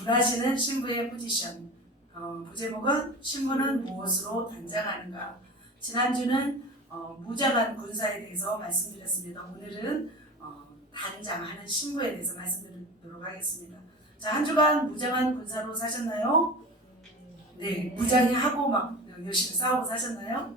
분하시는 신부의 포지션. 부제목은 신부는 무엇으로 단장하는가. 지난주는 무장한 군사에 대해서 말씀드렸습니다. 오늘은 단장하는 신부에 대해서 말씀드리도록 하겠습니다. 자, 한 주간 무장한 군사로 사셨나요? 네, 무장하고 막 열심히 싸우고 사셨나요?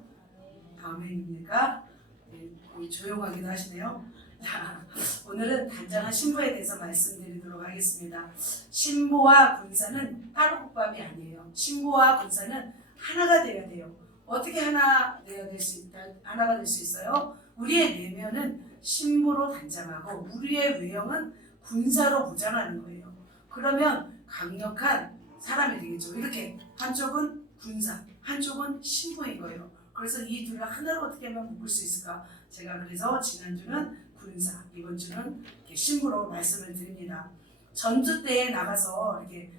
아멘입니까? 네, 조용하기도 하시네요. 자, 오늘은 단장한 신부에 대해서 말씀드리도록 하겠습니다. 신부와 군사는 따로 국밥이 아니에요. 신부와 군사는 하나가 되어야 돼요. 어떻게 하나가 될 수 있어요? 우리의 내면은 신부로 단장하고 우리의 외형은 군사로 무장하는 거예요. 그러면 강력한 사람이 되겠죠. 이렇게 한쪽은 군사, 한쪽은 신부인 거예요. 그래서 이 둘을 하나로 어떻게 하면 묶을 수 있을까? 제가 그래서 지난주는 군사, 이번 주는 이렇게 신부로 말씀을 드립니다. 전투 때에 나가서 이렇게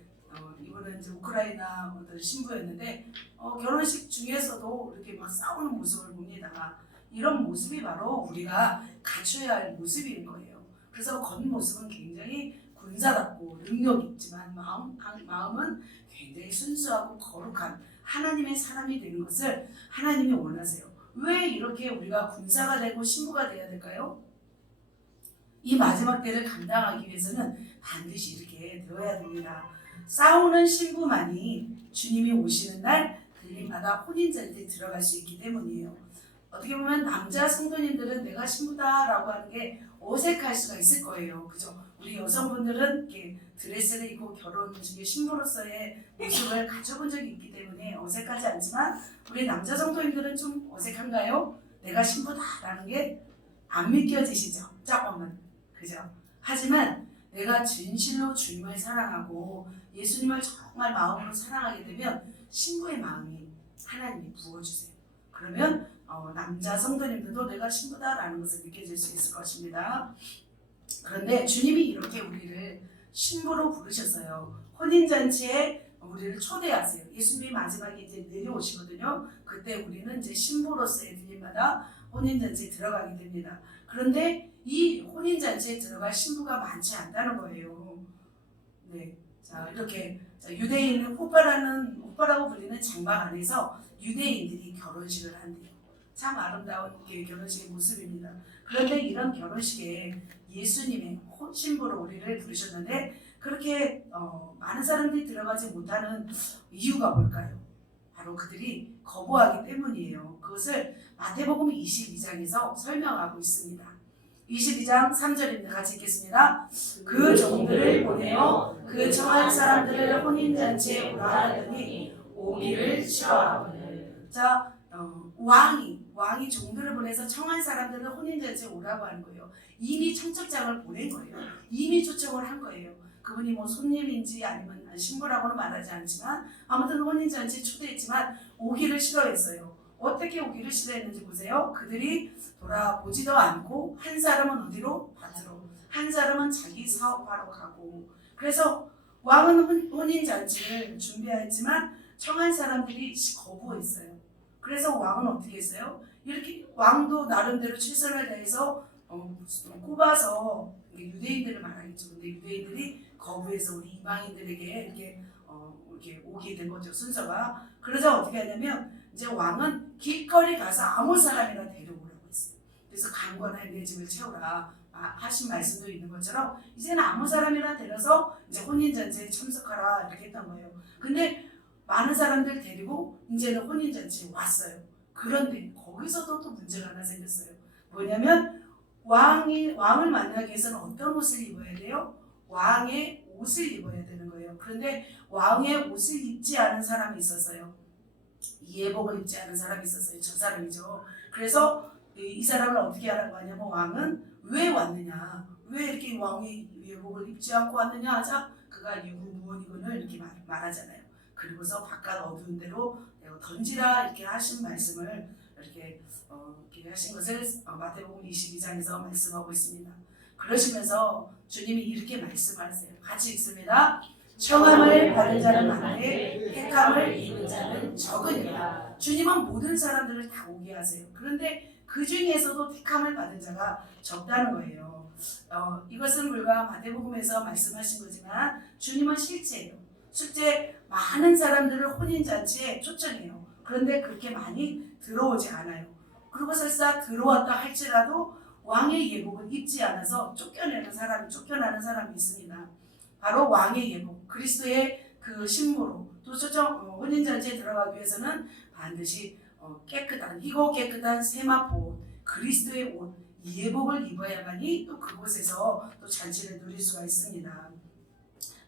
이번은 이제 우크라이나 어떤 신부였는데 결혼식 중에서도 이렇게 막 싸우는 모습을 봅니다. 이런 모습이 바로 우리가 갖춰야 할 모습인 거예요. 그래서 겉모습은 굉장히 군사답고 능력 있지만 마음은 굉장히 순수하고 거룩한 하나님의 사람이 되는 것을 하나님이 원하세요. 왜 이렇게 우리가 군사가 되고 신부가 되어야 될까요? 이 마지막 때를 감당하기 위해서는 반드시 이렇게 되어야 됩니다. 싸우는 신부만이 주님이 오시는 날 들림마다 혼인잔치에 들어갈 수 있기 때문이에요. 어떻게 보면 남자 성도님들은 내가 신부다라고 하는 게 어색할 수가 있을 거예요. 그죠? 우리 여성분들은 이렇게 드레스를 입고 결혼 중에 신부로서의 모습을 가져본 적이 있기 때문에 어색하지 않지만 우리 남자 성도님들은 좀 어색한가요? 내가 신부다라는 게 안 믿겨지시죠? 조금은. 그죠? 하지만 내가 진실로 주님을 사랑하고 예수님을 정말 마음으로 사랑하게 되면 신부의 마음이 하나님이 부어주세요. 그러면 남자 성도님들도 내가 신부다라는 것을 느껴질 수 있을 것입니다. 그런데 주님이 이렇게 우리를 신부로 부르셨어요. 혼인잔치에 우리를 초대하세요. 예수님이 마지막에 이제 내려오시거든요. 그때 우리는 이제 신부로서의 들림마다 혼인잔치에 들어가게 됩니다. 그런데 이 혼인잔치에 들어갈 신부가 많지 않다는 거예요. 네, 자 이렇게 유대인은 호파라고 불리는 장막 안에서 유대인들이 결혼식을 한대요. 참 아름다운 결혼식의 모습입니다. 그런데 이런 결혼식에 예수님의 신부로 우리를 부르셨는데 그렇게 많은 사람들이 들어가지 못하는 이유가 뭘까요? 바로 그들이 거부하기 때문이에요. 그것을 마태복음 22장에서 설명하고 있습니다. 22장 3절입니다. 같이 읽겠습니다. 그 종들을 보내어 그 청한 사람들을 혼인잔치에 오라 하더니 오기를 싫어하거늘. 자, 왕이 종들을 보내서 청한 사람들을 혼인잔치에 오라고 하는 거예요. 이미 청첩장을 보낸 거예요. 이미 초청을 한 거예요. 그분이 뭐 손님인지 아니면 신부라고는 말하지 않지만 아무튼 혼인잔치에 초대했지만 오기를 싫어했어요. 어떻게 오기를 싫어했는지 보세요. 그들이 돌아보지도 않고 한 사람은 어디로? 밭으로. 한 사람은 자기 사업하러 가고. 그래서 왕은 혼인잔치를 준비했지만 청한 사람들이 거부했어요. 그래서 왕은 어떻게 했어요? 이렇게 왕도 나름대로 최선을 다해서 꼽아서 유대인들을 말하겠죠. 근데 유대인들이 거부해서 우리 이방인들에게 이렇게 오게 된 거죠. 순서가. 그래서 어떻게 하냐면 이제 왕은 길거리 가서 아무 사람이나 데려오라고 했어요. 그래서 강권하여 내 집을 채우라 하신 말씀도 있는 것처럼 이제는 아무 사람이나 데려서 이제 혼인잔치에 참석하라 이렇게 했던 거예요. 근데 많은 사람들 데리고 이제는 혼인잔치에 왔어요. 그런데 거기서도 또 문제가 하나 생겼어요. 뭐냐면 왕을 만나기 위해서는 어떤 옷을 입어야 돼요? 왕의 옷을 입어야 되는 거예요. 그런데 왕의 옷을 입지 않은 사람이 있었어요. 예복을 입지 않은 사람이 있었어요. 저 사람이죠. 그래서 이 사람을 어떻게 하라고 하냐면 왕은 왜 왔느냐? 왜 이렇게 왕이 예복을 입지 않고 왔느냐 하자 그가 유구무원이군을 이렇게 말하잖아요. 그리고서 바깥 어두운 데로 던지라 이렇게 하신 말씀을 이렇게 하신 것을 마태복음 22장에서 말씀하고 있습니다. 그러시면서 주님이 이렇게 말씀하세요. 같이 읽습니다. 청함을 받은 자는 많은데 택함을 입은 자는 적으니라. 주님은 모든 사람들을 다 오게 하세요. 그런데 그 중에서도 택함을 받은 자가 적다는 거예요. 이것은 불과 마태복음에서 말씀하신 거지만 주님은 실제예요. 실제 많은 사람들을 혼인잔치에 초청해요. 그런데 그렇게 많이 들어오지 않아요. 그리고 설사 들어왔다 할지라도 왕의 예복을 입지 않아서 쫓겨나는 사람이 있습니다. 바로 왕의 예복, 그리스도의 그 신부로 또 혼인잔치에 들어가기 위해서는 반드시 희고 깨끗한 세마포, 그리스도의 옷, 예복을 입어야만이 또 그곳에서 또 잔치를 누릴 수가 있습니다.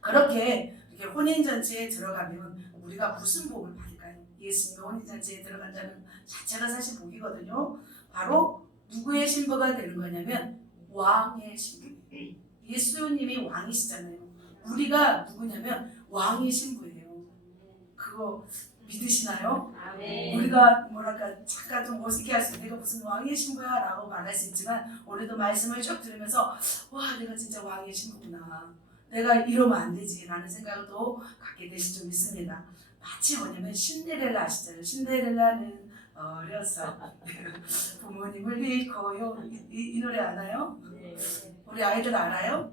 그렇게 이렇게 혼인잔치에 들어가면 우리가 무슨 복을 받을까요? 예수님의 혼인잔치에 들어간다는 자체가 사실 복이거든요. 바로 누구의 신부가 되는 거냐면 왕의 신부. 예수님이 왕이시잖아요. 우리가 누구냐면 왕의 신부예요. 그거 믿으시나요? 아멘. 우리가 잠깐 좀 어색해할 수 있는 내가 무슨 왕의 신부야 라고 말할 수 있지만 오늘도 말씀을 쭉 들으면서 와 내가 진짜 왕의 신부구나, 내가 이러면 안 되지 라는 생각을 또 갖게 되실 줄 믿습니다. 마치 뭐냐면 신데렐라 아시잖아요. 신데렐라는 어려서 부모님을 잃고요. 이 노래 아나요? 네. 우리 아이들 알아요?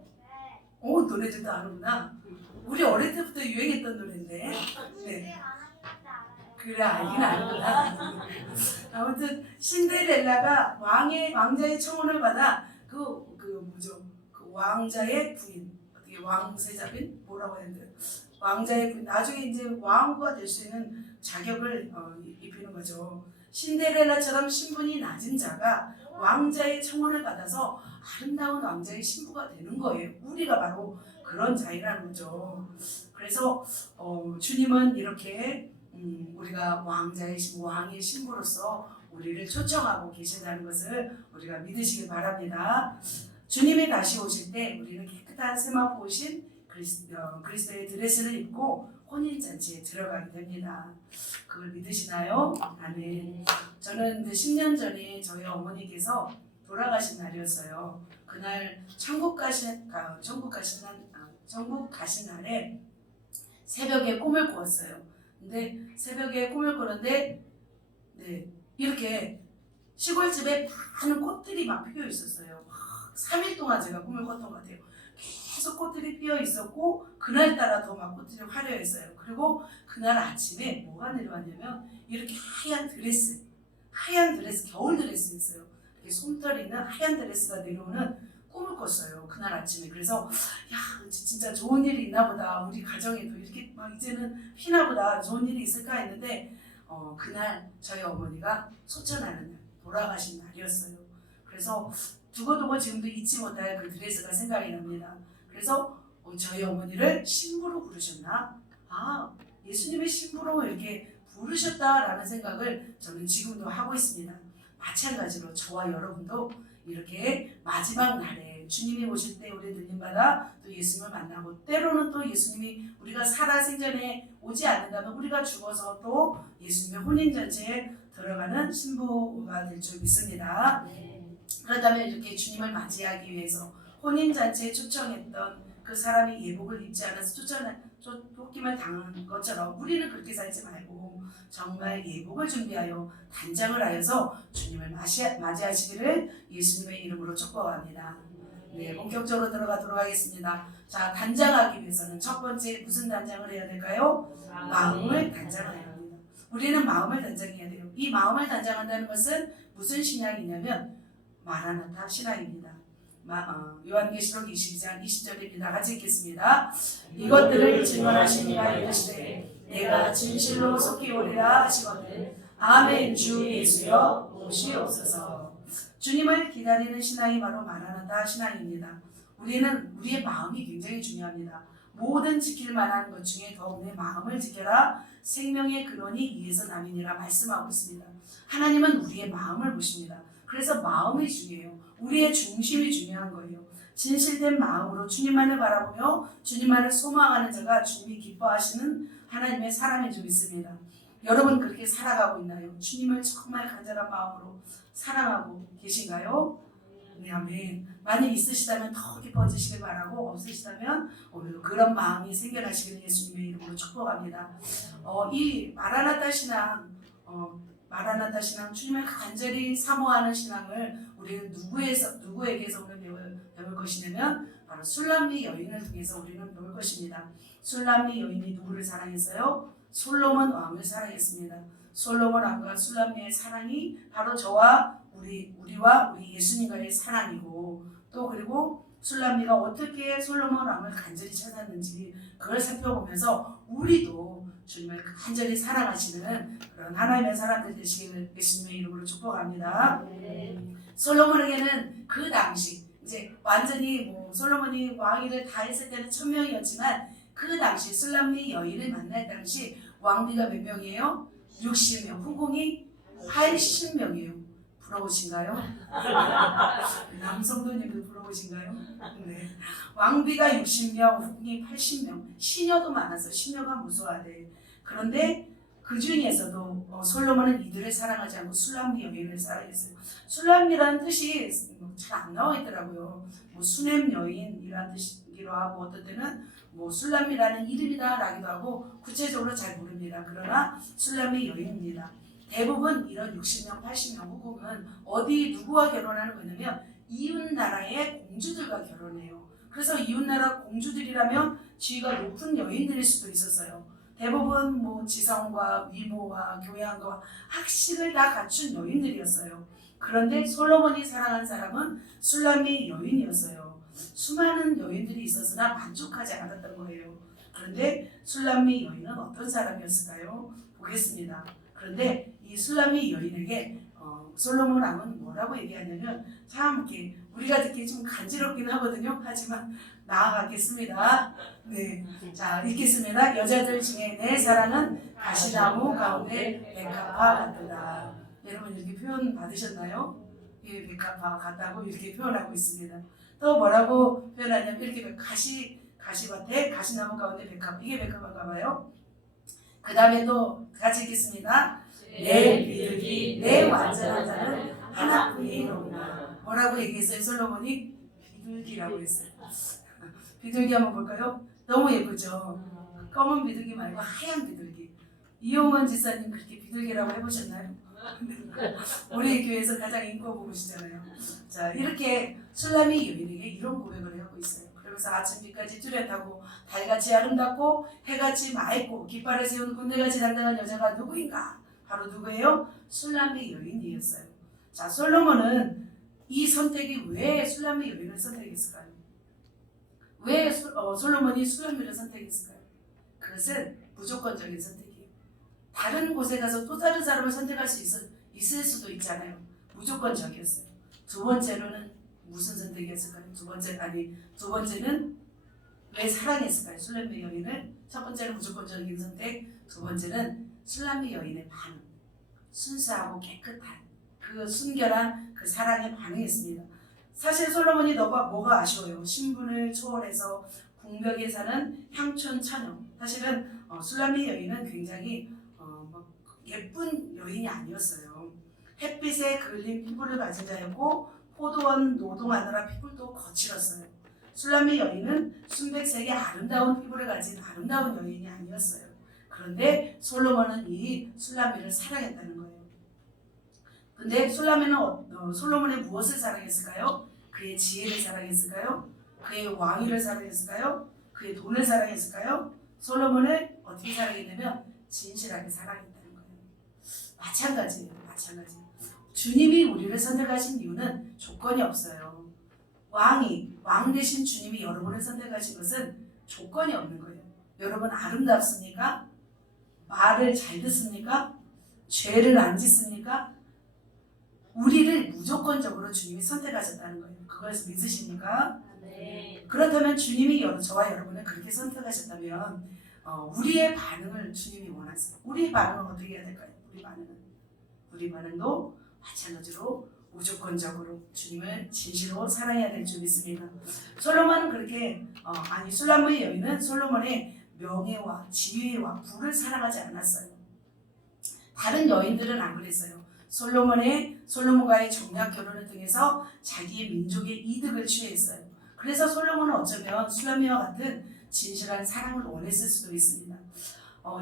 오, 노래들도 아는구나. 우리 어릴 때부터 유행했던 노래인데. 네. 그래, 알긴 아는구나. 아무튼 신데렐라가 왕자의 청혼을 받아 그 왕자의 부인, 어떻게 왕세자빈 뭐라고 해야 돼요? 왕자의 부인, 나중에 이제 왕후가 될 수 있는 자격을 입히는 거죠. 신데렐라처럼 신분이 낮은 자가 왕자의 청혼을 받아서 아름다운 왕자의 신부가 되는 거예요. 우리가 바로 그런 자이라는 거죠. 그래서 주님은 이렇게 우리가 왕의 신부로서 우리를 초청하고 계신다는 것을 우리가 믿으시기 바랍니다. 주님이 다시 오실 때 우리는 깨끗한 세마포 오신 그리스도의 드레스를 입고 혼인잔치에 들어가게 됩니다. 그걸 믿으시나요? 아멘. 저는 10년 전에 저희 어머니께서 돌아가신 날이었어요. 그날 천국 가신 날에 새벽에 꿈을 꾸었어요. 근데 새벽에 꿈을 꾸는데 이렇게 시골집에 많은 꽃들이 막 피어 있었어요. 3일 동안 제가 꿈을 꿨던 것 같아요. 계속 꽃들이 피어 있었고 그날따라 더 막 꽃들이 화려했어요. 그리고 그날 아침에 뭐가 내려왔냐면 이렇게 하얀 드레스, 겨울 드레스였어요. 이렇게 솜털 있는 하얀 드레스가 내려오는 꿈을 꿨어요. 그날 아침에. 그래서 야 진짜 좋은 일이 있나 보다. 우리 가정에도 이렇게 막 이제는 피나 보다. 좋은 일이 있을까 했는데 그날 저희 어머니가 소천하는 날, 돌아가신 날이었어요. 그래서 두고두고 지금도 잊지 못할 그 드레스가 생각이 납니다. 그래서 저희 어머니를 신부로 부르셨나? 예수님의 신부로 이렇게 부르셨다라는 생각을 저는 지금도 하고 있습니다. 마찬가지로 저와 여러분도 이렇게 마지막 날에 주님이 오실 때 우리 들림받아 또 예수님을 만나고, 때로는 또 예수님이 우리가 살아 생전에 오지 않는다면 우리가 죽어서 또 예수님의 혼인잔치에 들어가는 신부가 될 줄 믿습니다. 그렇다면 이렇게 주님을 맞이하기 위해서 혼인잔치에 초청했던 그 사람이 예복을 입지 않아서 쫓김을 당한 것처럼 우리는 그렇게 살지 말고 정말 예복을 준비하여 단장을 하여서 주님을 맞이하시기를 예수님의 이름으로 축복합니다. 네, 본격적으로 들어가도록 하겠습니다. 자, 단장하기 위해서는 첫 번째 무슨 단장을 해야 될까요? 마음을 단장해야 합니다. 우리는 마음을 단장해야 돼요. 이 마음을 단장한다는 것은 무슨 신앙이냐면 마라나타 신앙입니다. 요한계시록 22장 20절입니다. 같이 읽겠습니다. 이것들을 증언하시니가 이르시되 내가 진실로 속히 오리라 하시거든. 아멘. 주 예수여 오시옵소서. 주님을 기다리는 신앙이 바로 마라나타 신앙입니다. 우리의 마음이 굉장히 중요합니다. 모든 지킬 만한 것 중에 더욱 내 마음을 지켜라. 생명의 근원이 이에서 남이니라 말씀하고 있습니다. 하나님은 우리의 마음을 보십니다. 그래서 마음이 중요해요. 우리의 중심이 중요한 거예요. 진실된 마음으로 주님만을 바라보며 주님만을 소망하는 자가 주님이 기뻐하시는 하나님의 사람인 줄 믿습니다. 여러분 그렇게 살아가고 있나요? 주님을 정말 간절한 마음으로 사랑하고 계신가요? 네, 아멘. 만약 있으시다면 더 깊어지시길 바라고, 없으시다면 오늘 그런 마음이 생겨나시길 예수님의 이름으로 축복합니다. 이 마라나타 신앙, 주님을 간절히 사모하는 신앙을 우리는 누구에게서 오늘 배울 것이냐면 바로 술람미 여인을 통해서 우리는 배울 것입니다. 술람미 여인이 누구를 사랑했어요? 솔로몬 왕을 사랑했습니다. 솔로몬 왕과 술람미의 사랑이 바로 저와 우리와 우리 예수님과의 사랑이고, 또 그리고 술람미가 어떻게 솔로몬 왕을 간절히 찾았는지 그걸 살펴보면서 우리도 주님을 간절히 사랑하시는 그런 하나님의 사람들 되시기를 예수님의 이름으로 축복합니다. 솔로몬에게는 그 당시 이제 완전히 솔로몬이 왕위를 다 했을 때는 1000명이었지만 그 당시 술람미 여인을 만날 당시 왕비가 몇 명이에요? 60명, 후궁이 80명이에요. 부러우신가요? 남성도님도 부러우신가요? 네. 왕비가 60명, 후궁이 80명, 시녀도 많았어요. 시녀가 무수하대. 그런데 그 중에서도 솔로몬은 이들을 사랑하지 않고 술람미 여인을 사랑했어요. 술람미라는 뜻이 잘 안 나와 있더라고요. 수냄 여인이라는 뜻이기도 하고, 어떤 때는 술람미라는 이름이다라기도 하고, 구체적으로 잘 모릅니다. 그러나 술람미 여인입니다. 대부분 이런 60명, 80명 후궁은 어디 누구와 결혼하는 거냐면 이웃 나라의 공주들과 결혼해요. 그래서 이웃 나라 공주들이라면 지위가 높은 여인들일 수도 있었어요. 대부분 지성과 미모와 교양과 학식을 다 갖춘 여인들이었어요. 그런데 솔로몬이 사랑한 사람은 술람미 여인이었어요. 수많은 여인들이 있었으나 만족하지 않았던 거예요. 그런데 술람미 여인은 어떤 사람이었을까요? 보겠습니다. 그런데 이 술람미 여인에게 솔로몬 왕은 뭐라고 얘기하냐면, 참 이렇게 우리가 듣기 좀 간지럽긴 하거든요. 하지만 나아가겠습니다. 네, 자 읽겠습니다. 여자들 중에 내 사랑은 가시나무 가운데 백합화 같다. 여러분 이렇게 표현 받으셨나요? 예, 백합화 같다고 이렇게 표현하고 있습니다. 또 뭐라고 표현하냐면 이렇게 가시밭에 가시나무 가운데 백합, 이게 백합화인가 봐요. 그 다음에 또 같이 읽겠습니다. 내 비둘기 내 완전한 자는 하나뿐이로구나. 뭐라고 얘기했어요? 솔로몬이 비둘기라고 했어요. 비둘기 한번 볼까요? 너무 예쁘죠? 검은 비둘기 말고 하얀 비둘기. 이용원 지사님 그렇게 비둘기라고 해보셨나요? 우리 교회에서 가장 인고 부부시잖아요. 자, 이렇게 술람미 여인에게 이런 고백을 하고 있어요. 그러면서 아침빛까지 뚜렷하고 달같이 아름답고 해같이 맑고 깃발을 세운 군대같이 당당한 여자가 누구인가? 바로 누구예요? 술람미 여인이었어요. 자, 솔로몬은 이 선택이 왜 술람미 여인을 선택했을까요? 왜 솔로몬이 술람미를 선택했을까요? 그것은 무조건적인 선택이에요. 다른 곳에 가서 또 다른 사람을 선택할 수 있을 수도 있잖아요. 무조건적이었어요. 두 번째로는 무슨 선택이었을까요? 두 번째는 왜 사랑했을까요? 술람미 여인을. 첫 번째는 무조건적인 선택, 두 번째는 술람미 여인의 반응. 순수하고 깨끗한 그 순결한 그 사랑에 반응했습니다. 사실 솔로몬이 뭐가 아쉬워요? 신분을 초월해서 궁벽에 사는 향촌 처녀. 사실은 술람미 여인은 굉장히 예쁜 여인이 아니었어요. 햇빛에 그을린 피부를 가진 자였고 포도원 노동하느라 피부도 거칠었어요. 술람미 여인은 순백색의 아름다운 피부를 가진 아름다운 여인이 아니었어요. 그런데 솔로몬은 이 술람미를 사랑했다는 거예요. 근데 솔로몬의 무엇을 사랑했을까요? 그의 지혜를 사랑했을까요? 그의 왕위를 사랑했을까요? 그의 돈을 사랑했을까요? 솔로몬을 어떻게 사랑했냐면 진실하게 사랑했다는 거예요. 마찬가지예요. 주님이 우리를 선택하신 이유는 조건이 없어요. 왕 대신 주님이 여러분을 선택하신 것은 조건이 없는 거예요. 여러분 아름답습니까? 말을 잘 듣습니까? 죄를 안 짓습니까? 우리를 무조건적으로 주님이 선택하셨다는 거예요. 그걸 믿으십니까? 네. 그렇다면 주님이 저와 여러분을 그렇게 선택하셨다면 우리의 반응을 주님이 원하세요. 우리의 반응은 어떻게 해야 될까요? 우리 반응도 마찬가지로 무조건적으로 주님을 진실로 사랑해야 될 줄 믿습니다. 솔로몬은 그렇게 술람미 여인은 솔로몬의 명예와 지위와 부를 사랑하지 않았어요. 다른 여인들은 안 그랬어요. 솔로몬과의 정략 결혼을 통해서 자기의 민족의 이득을 취했어요. 그래서 솔로몬은 어쩌면 술람미와 같은 진실한 사랑을 원했을 수도 있습니다.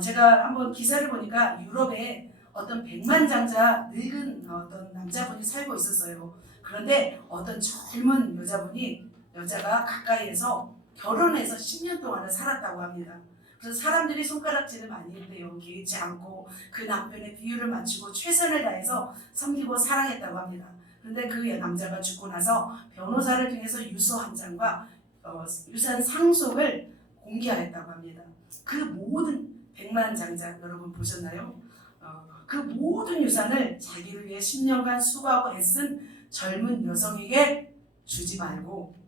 제가 한번 기사를 보니까 유럽에 어떤 백만장자 늙은 어떤 남자분이 살고 있었어요. 그런데 어떤 젊은 여자분이 여자가 가까이에서 결혼해서 10년 동안을 살았다고 합니다. 그래서 사람들이 손가락질을 많이 했대요. 개의치 않고 그 남편의 비율을 맞추고 최선을 다해서 섬기고 사랑했다고 합니다. 그런데 그 남자가 죽고 나서 변호사를 통해서 유서 한 장과 유산 상속을 공개하였다고 합니다. 그 모든 백만장자 여러분 보셨나요? 그 모든 유산을 자기를 위해 10년간 수고하고 애쓴 젊은 여성에게 주지 말고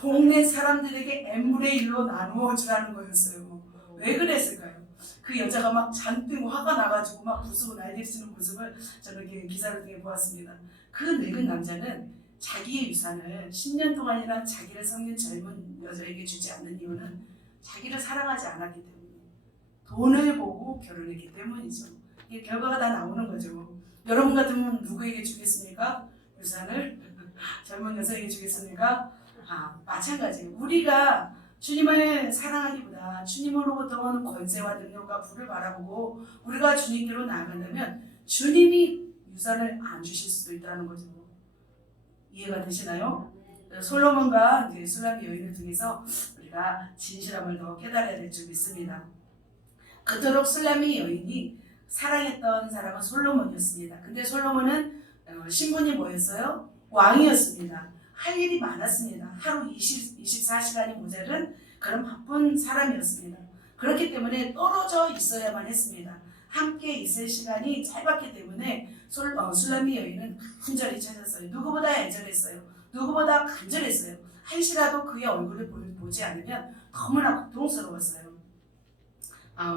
동네 사람들에게 n분의 1로 나누어 주라는 거였어요. 왜 그랬을까요? 그 여자가 막 잔뜩 화가 나가지고 막 부수고 난리 치는 모습을 저는 이렇게 기사를 통해 보았습니다. 그 늙은 남자는 자기의 유산을 10년 동안이나 자기를 섬긴 젊은 여자에게 주지 않는 이유는 자기를 사랑하지 않았기 때문에 돈을 보고 결혼했기 때문이죠. 이게 결과가 다 나오는 거죠. 여러분 같으면 누구에게 주겠습니까? 유산을 젊은 여성에게 주겠습니까? 마찬가지예요. 우리가 주님을 사랑하기보다 주님으로부터 오는 권세와 능력과 부를 바라보고 우리가 주님께로 나아간다면 주님이 유산을 안 주실 수도 있다는 거죠. 이해가 되시나요? 솔로몬과 이제 술람미 여인을 통해서 우리가 진실함을 더 깨달아야 될 줄 믿습니다. 그토록 술람미 여인이 사랑했던 사람은 솔로몬이었습니다. 근데 솔로몬은 신분이 뭐였어요? 왕이었습니다. 할 일이 많았습니다. 하루 24시간이 모자른 그런 바쁜 사람이었습니다. 그렇기 때문에 떨어져 있어야만 했습니다. 함께 있을 시간이 짧았기 때문에 술람미 여인은 간절히 찾았어요. 누구보다 애절했어요. 누구보다 간절했어요. 한시라도 그의 얼굴을 보지 않으면 너무나 고통스러웠어요.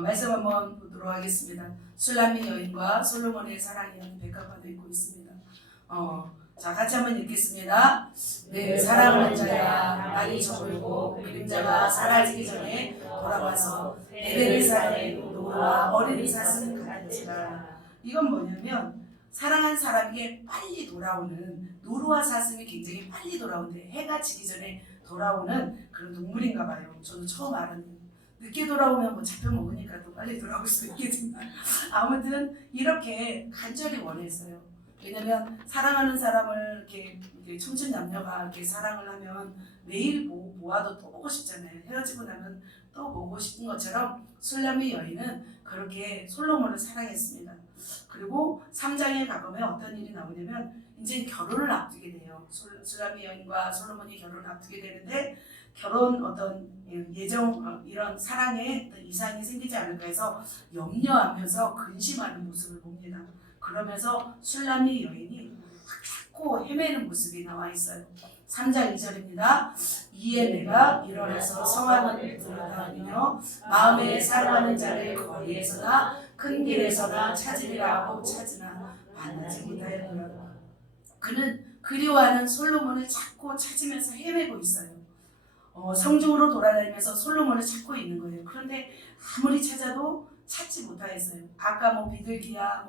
말씀 한번 보도록 하겠습니다. 술람미 여인과 솔로몬의 사랑이라는 백합화도 있고 있습니다. 자, 같이 한번 읽겠습니다. 네, 사랑하는 자야, 날이 저물고 그림자가 사라지기 전에 돌아와서 에덴의 산에 노루와 어린이 사슴 같으라. 이건 뭐냐면 사랑한 사람에게 빨리 돌아오는 노루와 사슴이 굉장히 빨리 돌아오는데 해가 지기 전에 돌아오는 그런 동물인가 봐요. 저도 처음 알았는데 늦게 돌아오면 뭐 잡혀 먹으니까 또 빨리 돌아올 수 있겠지만 아무튼 이렇게 간절히 원했어요. 왜냐면 사랑하는 사람을 이렇게 청춘남녀가 이렇게 사랑을 하면 매일 보아도 또 보고 싶잖아요. 헤어지고 나면 또 보고 싶은 것처럼 술람미 여인은 그렇게 솔로몬을 사랑했습니다. 그리고 3장에 가보면 어떤 일이 나오냐면 이제 결혼을 앞두게 돼요. 술람미 여인과 솔로몬이 결혼을 앞두게 되는데 결혼 어떤 예정 이런 사랑에 어떤 이상이 생기지 않을까 해서 염려하면서 근심하는 모습을 봅니다. 그러면서 술람미 여인이 자꾸 헤매는 모습이 나와 있어요. 3장 2절입니다. 이에 내가 일어나서 성안을 돌아다니며 마음에 사랑하는 자를 거리에서나 큰 길에서나 찾으리라 하고 찾으나 만나지 못하였노라. 그는 그리워하는 솔로몬을 자꾸 찾으면서 헤매고 있어요. 성중으로 돌아다니면서 솔로몬을 찾고 있는 거예요. 그런데 아무리 찾아도 찾지 못하였어요. 아까 뭐 비둘기야,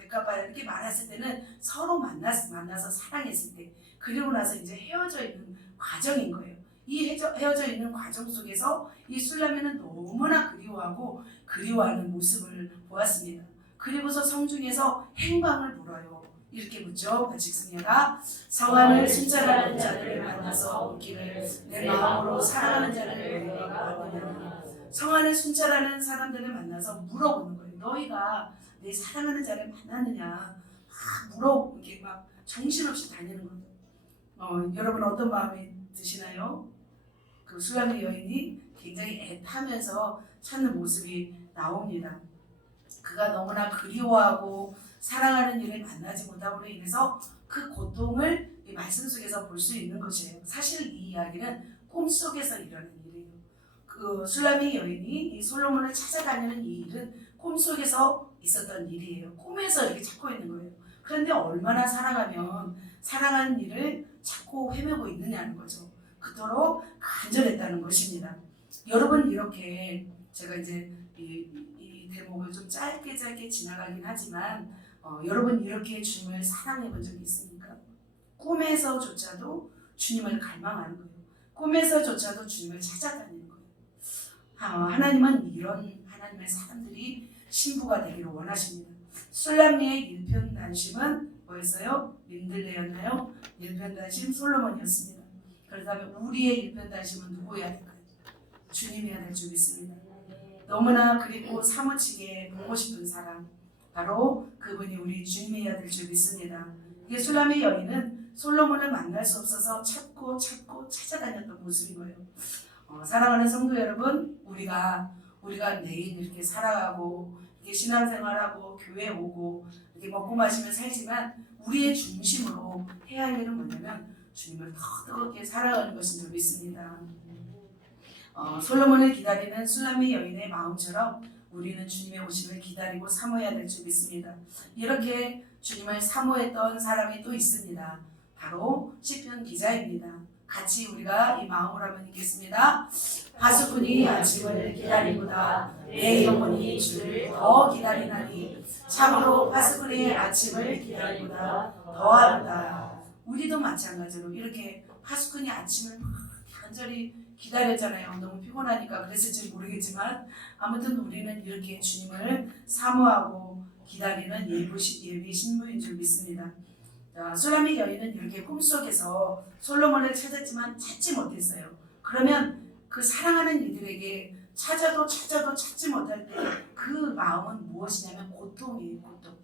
백합화야 이렇게 많았을 때는 서로 만나서 사랑했을 때, 그리고 나서 이제 헤어져 있는 과정인 거예요. 이 헤어져 있는 과정 속에서 이 술람미는 너무나 그리워하고 그리워하는 모습을 보았습니다. 그리고서 성중에서 행방을 물어요. 이렇게 묻죠. 같이 읽습니다. 성안을 순찰하는 자들을 만나서 묻기를 내 마음으로 사랑하는 자를 너희가 구하느냐. 성안을 순찰하는 사람들을 만나서 물어보는 거예요. 너희가 내 사랑하는 자를 만났느냐. 막 이렇게 막 정신없이 다니는 거예요. 여러분 어떤 마음이 드시나요? 그 술람미 여인이 굉장히 애타면서 찾는 모습이 나옵니다. 그가 너무나 그리워하고 사랑하는 일을 만나지 못함으로 인해서 그 고통을 이 말씀 속에서 볼 수 있는 것이에요. 사실 이 이야기는 꿈속에서 일어나는 일이에요. 그 술람미 여인이 이 솔로몬을 찾아다니는 이 일은 꿈속에서 있었던 일이에요. 꿈에서 이렇게 찾고 있는 거예요. 그런데 얼마나 사랑하면 사랑하는 일을 찾고 헤매고 있느냐는 거죠. 그토록 간절했다는 것입니다. 여러분 이렇게 제가 이제 이 대목을 좀 짧게 지나가긴 하지만 여러분 이렇게 주님을 사랑해 본 적이 있습니까? 꿈에서조차도 주님을 갈망하는 거예요. 꿈에서조차도 주님을 찾아다니는 거예요. 하나님은 이런 하나님의 사람들이 신부가 되기를 원하십니다. 술람미의 일편단심은 뭐였어요? 민들레였나요? 일편단심 솔로몬이었습니다. 그렇다면 우리의 일편단심은 누구여야 될까요? 주님이어야 될 줄 믿습니다. 너무나 그리고 사무치게 보고 싶은 사람, 바로 그분이 우리 주님이어야 될 줄 믿습니다. 이게 슐라미 여인은 솔로몬을 만날 수 없어서 찾고 찾아다녔던 모습인 거예요. 사랑하는 성도 여러분, 우리가 매일 이렇게 살아가고 이렇게 신앙생활하고 교회 오고 이렇게 먹고 마시며 살지만 우리의 중심으로 해야 할 일은 뭐냐면 주님을 더 뜨겁게 살아가는 것인 줄 믿습니다. 솔로몬을 기다리는 슐라미 여인의 마음처럼 우리는 주님의 오심을 기다리고 사모해야 될 줄 믿습니다. 이렇게 주님을 사모했던 사람이 또 있습니다. 바로 시편 기자입니다. 같이 우리가 이 마음으로 한번 읽겠습니다. 파수꾼이 아침을 기다리보다 내 영혼이 주를 더 기다리나니 참으로 파수꾼의 아침을 기다리보다 더하다. 우리도 마찬가지로 이렇게 파수꾼이 아침을 막 간절히 기다렸잖아요. 너무 피곤하니까 그랬을지 모르겠지만 아무튼 우리는 이렇게 주님을 사모하고 기다리는 예비 신부인 줄 믿습니다. 슐라미 여인은 이렇게 꿈속에서 솔로몬을 찾았지만 찾지 못했어요. 그러면 그 사랑하는 이들에게 찾아도 찾지 못할 때 그 마음은 무엇이냐면 고통이에요. 고통.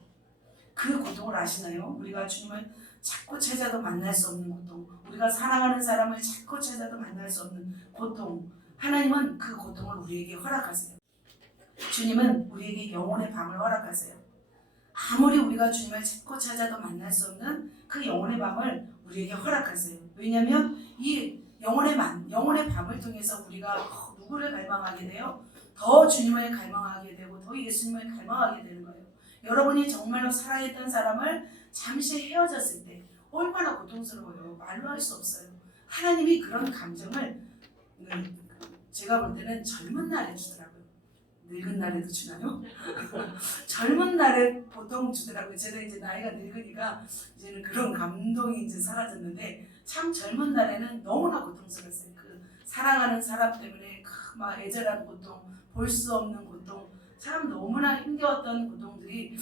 그 고통을 아시나요? 우리가 주님을 찾고 찾아도 만날 수 없는 고통, 우리가 사랑하는 사람을 찾고 찾아도 만날 수 없는 고통, 하나님은 그 고통을 우리에게 허락하세요. 주님은 우리에게 영혼의 밤을 허락하세요. 아무리 우리가 주님을 찾고 찾아도 만날 수 없는 그 영혼의 밤을 우리에게 허락하세요. 왜냐하면 이 영혼의 밤을 통해서 우리가 누구를 갈망하게 돼요? 더 주님을 갈망하게 되고 더 예수님을 갈망하게 되는 거예요. 여러분이 정말로 사랑했던 사람을 잠시 헤어졌을 때 얼마나 고통스러워요. 말로 할 수 없어요. 하나님이 그런 감정을 제가 볼 때는 젊은 날에 주더라고요. 늙은 날에도 주나요? 젊은 날에 보통 주더라고요. 제가 이제 나이가 늙으니까 이제는 그런 감동이 이제 사라졌는데 참 젊은 날에는 너무나 고통스러웠어요. 그 사랑하는 사람 때문에 막 애절한 고통, 볼 수 없는 고통, 참 너무나 힘겨웠던 고통들이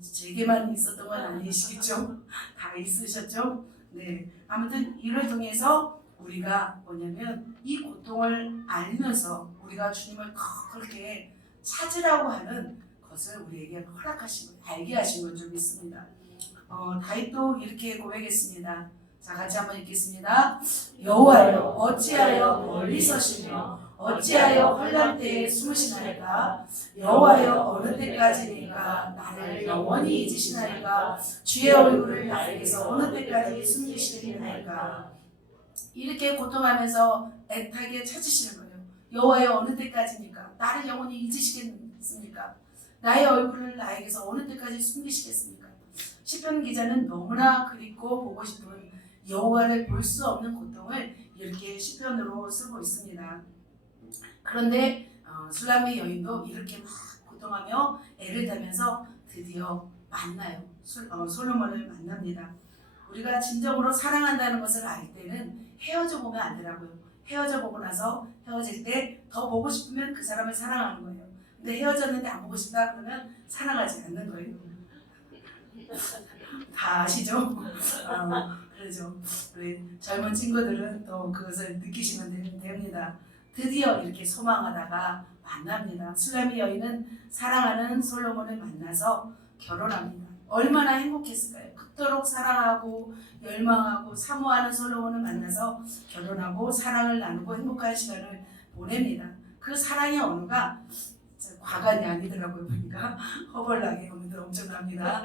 제게만 있었던 건 아니시겠죠? 다 있으셨죠? 네. 아무튼 이를 통해서 우리가 뭐냐면 이 고통을 알면서 우리가 주님을 그렇게 찾으라고 하는 것을 우리에게 허락하시고 알게 하신 건 줄 믿습니다. 다윗도 이렇게 고백했습니다. 자, 같이 한번 읽겠습니다. 여호와여 어찌하여 멀리 서시며 어찌하여 환난 때에 숨으시나이까? 여호와여 어느 때까지니까 나를 영원히 잊으시나이까? 주의 얼굴을 나에게서 어느 때까지 숨기시리나이까? 이렇게 고통하면서 애타게 찾으시는 거예요. 여호와여 어느 때까지니까? 나를 영원히 잊으시겠습니까? 나의 얼굴을 나에게서 어느 때까지 숨기시겠습니까? 시편 기자는 너무나 그립고 보고 싶은 여호와를 볼 수 없는 고통을 이렇게 시편으로 쓰고 있습니다. 그런데 슐라미 여인도 이렇게 막 고통하며 애를 타면서 드디어 만나요. 솔로몬을 만납니다. 우리가 진정으로 사랑한다는 것을 알 때는 헤어져 보면 안 되라고요. 헤어져 보고 나서 헤어질 때 더 보고 싶으면 그 사람을 사랑하는 거예요. 근데 헤어졌는데 안 보고 싶다 그러면 사랑하지 않는 거예요. 다 아시죠? 그렇죠. 우리 젊은 친구들은 또 그것을 느끼시면 됩니다. 드디어 이렇게 소망하다가 만납니다. 슐라미 여인은 사랑하는 솔로몬을 만나서 결혼합니다. 얼마나 행복했을까요? 그토록 사랑하고 열망하고 사모하는 솔로몬을 만나서 결혼하고 사랑을 나누고 행복한 시간을 보냅니다. 그 사랑의 언어가 과간이 아니더라고요. 보니까 허벌나게 오늘도 엄청납니다.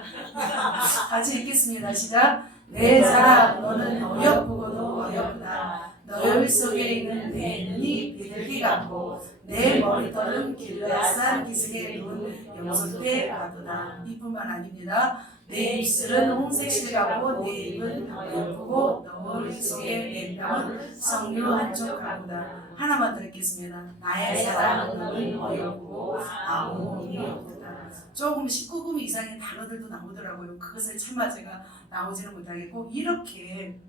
같이 읽겠습니다. 시작. 내 사랑 너는 어여쁘고도 어여쁘다. 너희 속에 있는 내 눈이 비둘기 같고 내 머리털은 길라산 기슭에 누운 염소떼 같도다. 이뿐만 아닙니다. 내 입술은 홍색실 같고 내 입은 어여쁘고 너희 속에 내 뺨은 석류 한쪽 같도다. 하나만 더 읽겠습니다. 나의 사랑 너는 어여쁘고 아무 의미 없다. 조금 19금 이상의 단어들도 나오더라고요. 그것을 차마 제가 나오지는 못하겠고 이렇게